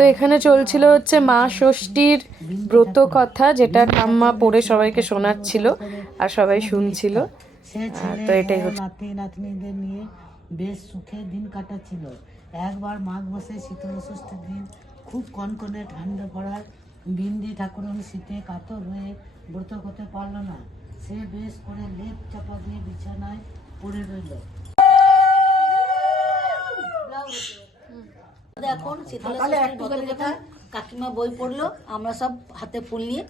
তো এখানে চলছিল হচ্ছে মা ষষ্ঠীর ব্রত কথা, যেটা ঠাম্মা পড়ে সবাইকে শোনাচ্ছিল আর সবাই শুনছিল। তো এটাই হচ্ছে নাতি নাতনিদের নিয়ে বেশ সুখে দিন কাটাচ্ছিল। একবার মাঘ মাসে শীতল ষষ্ঠীর দিন খুব কনকনে ঠান্ডা পড়ার বিন্দি ঠাকুরন শীতে কাতর হয়ে ব্রত করতে পারল না। সে বেশ করে লেপ চাপা দিয়ে বিছানায় পড়ে রইল। এখন শীতল ষষ্ঠীর ব্রত কথা কাকিমা বই পড়লো, আমরা সব হাতে ফুল নিয়ে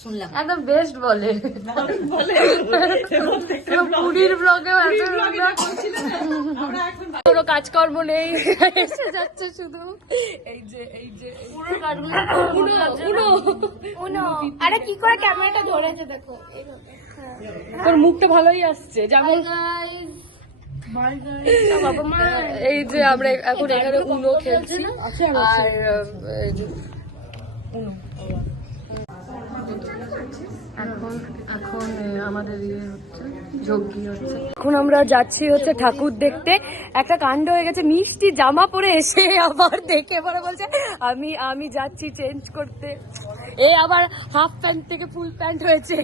শুনলাম। একদম বেস্ট বলে পুরীর ব্লগে কোনো কাজকর্ম নেই, এসে যাচ্ছে শুধু এই যে পুরো কাজগুলো। আরে কি করে ক্যামেরাটা ধরেছে দেখো, তোর মুখটা ভালোই আসছে যেমন। এই যে আমরা এখন এখানে উনো খেলছি আর এখন আমাদের ইয়ে হচ্ছে যজ্ঞ হচ্ছে। এখন আমরা যাচ্ছি হচ্ছে ঠাকুর দেখতে। একটা কাণ্ড হয়ে গেছে, মিষ্টি জামা পরে এসে আবার দেখে পরে বলছে আমি যাচ্ছি চেঞ্জ করতে, এই আবার হাফ প্যান্ট থেকে ফুল প্যান্ট হয়েছে।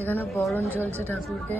এখানে বরণ চলছে ঠাকুরকে।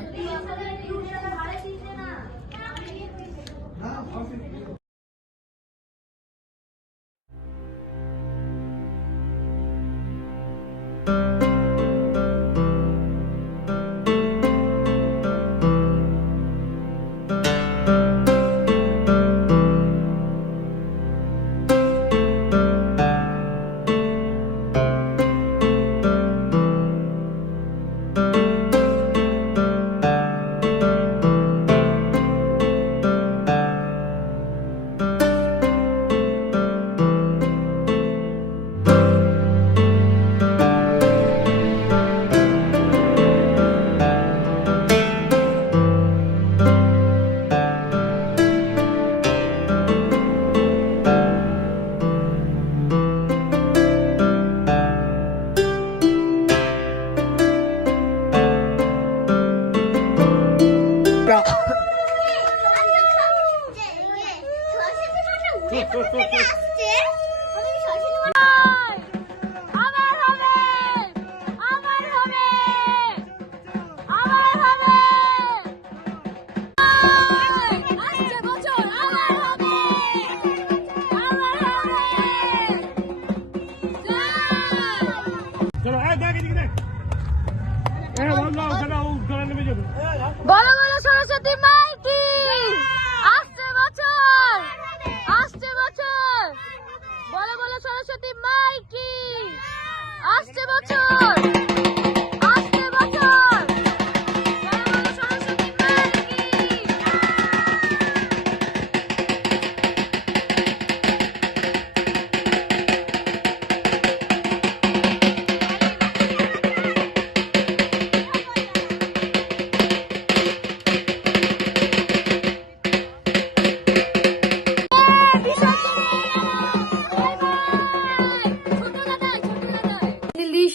বলো বলো সরস্বতী মাই কি, আসছে বছর, আসছে বছর, বলো বলো সরস্বতী মাই কি, আসছে বছর, আসছে বছর, বলো বলো সরস্বতী মাই কি।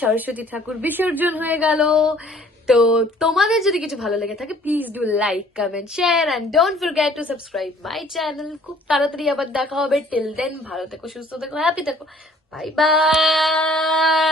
সরস্বতী ঠাকুর বিসর্জন হয়ে গেল। তো তোমাদের যদি কিছু ভালো লেগে থাকে please do like, comment, share and don't forget to subscribe my channel. খুব তাড়াতাড়ি আবার দেখা হবে। টিল দেন ভালো থেকো, সুস্থ থেকো, হ্যাপি থেকো। Bye bye.